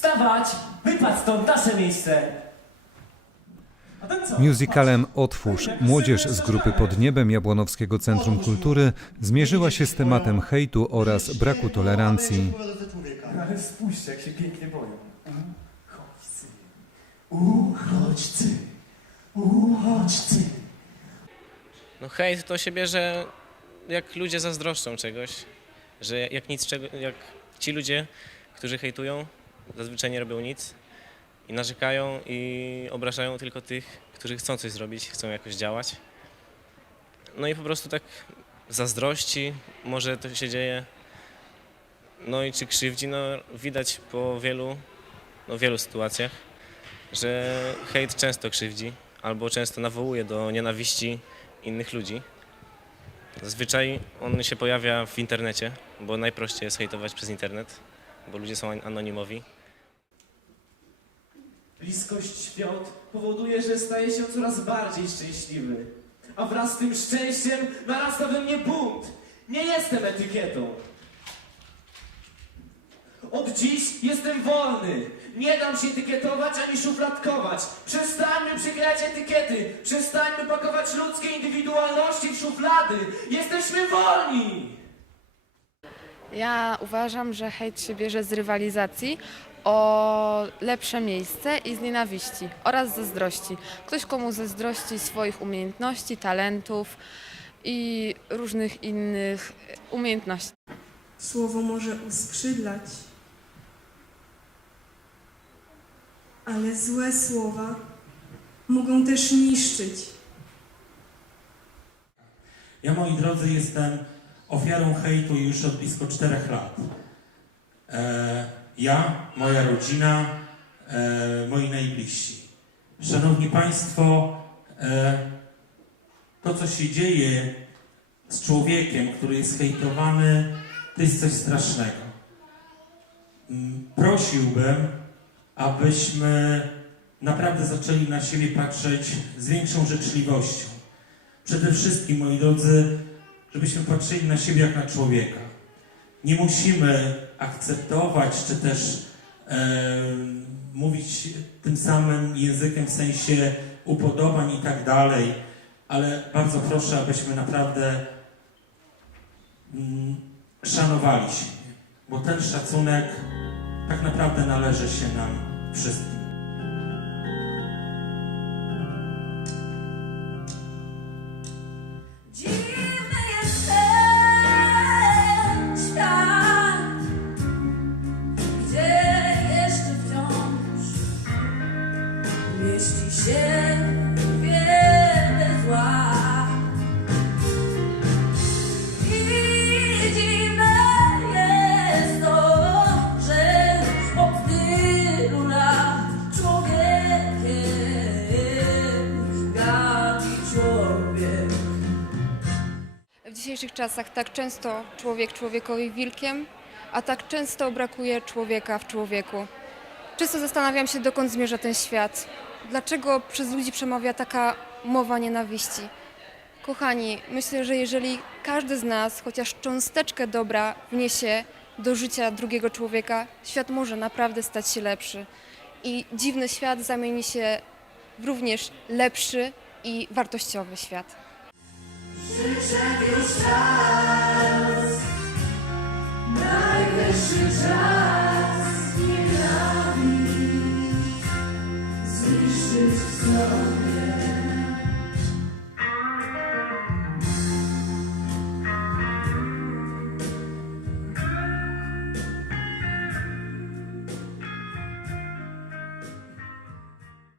Wstawać! Wypadł stąd nasze miejsce! A ten co? Musicalem Otwórz młodzież z grupy Pod Niebem Jabłonowskiego Centrum Kultury zmierzyła się z tematem hejtu oraz braku tolerancji. Ale spójrzcie, jak się pięknie boją. Uchodźcy. Uchodźcy. Uchodźcy. No hejt to się bierze, jak ludzie zazdroszczą czegoś, że jak nic czego, jak ci ludzie, którzy hejtują, zazwyczaj nie robią nic i narzekają i obrażają tylko tych, którzy chcą coś zrobić, chcą jakoś działać. No i po prostu tak zazdrości, może to się dzieje. No i czy krzywdzi, no widać po wielu, no wielu sytuacjach, że hejt często krzywdzi albo często nawołuje do nienawiści innych ludzi. Zazwyczaj on się pojawia w internecie, bo najprościej jest hejtować przez internet, bo ludzie są an- anonimowi. Bliskość świąt powoduje, że staję się coraz bardziej szczęśliwy. A wraz z tym szczęściem narasta we mnie bunt. Nie jestem etykietą. Od dziś jestem wolny. Nie dam się etykietować ani szufladkować. Przestańmy przyklejać etykiety. Przestańmy pakować ludzkie indywidualności w szuflady. Jesteśmy wolni! Ja uważam, że hejt się bierze z rywalizacji o lepsze miejsce i z nienawiści oraz zazdrości. Ktoś komu zazdrości swoich umiejętności, talentów i różnych innych umiejętności. Słowo może uskrzydlać, ale złe słowa mogą też niszczyć. Ja, moi drodzy, jestem ofiarą hejtu już od blisko czterech lat. E, ja, moja rodzina, e, moi najbliżsi. Szanowni Państwo, e, to, co się dzieje z człowiekiem, który jest hejtowany, to jest coś strasznego. Mm, Prosiłbym, abyśmy naprawdę zaczęli na siebie patrzeć z większą życzliwością. Przede wszystkim, moi drodzy, żebyśmy patrzyli na siebie jak na człowieka. Nie musimy akceptować, czy też e, mówić tym samym językiem w sensie upodobań i tak dalej, ale bardzo proszę, abyśmy naprawdę mm, szanowali siebie, bo ten szacunek tak naprawdę należy się nam wszystkim. W dzisiejszych czasach tak często człowiek człowiekowi wilkiem, a tak często brakuje człowieka w człowieku. Często zastanawiam się, dokąd zmierza ten świat. Dlaczego przez ludzi przemawia taka mowa nienawiści? Kochani, myślę, że jeżeli każdy z nas chociaż cząsteczkę dobra wniesie do życia drugiego człowieka, świat może naprawdę stać się lepszy. I dziwny świat zamieni się w również lepszy i wartościowy świat. Przyszedł już czas.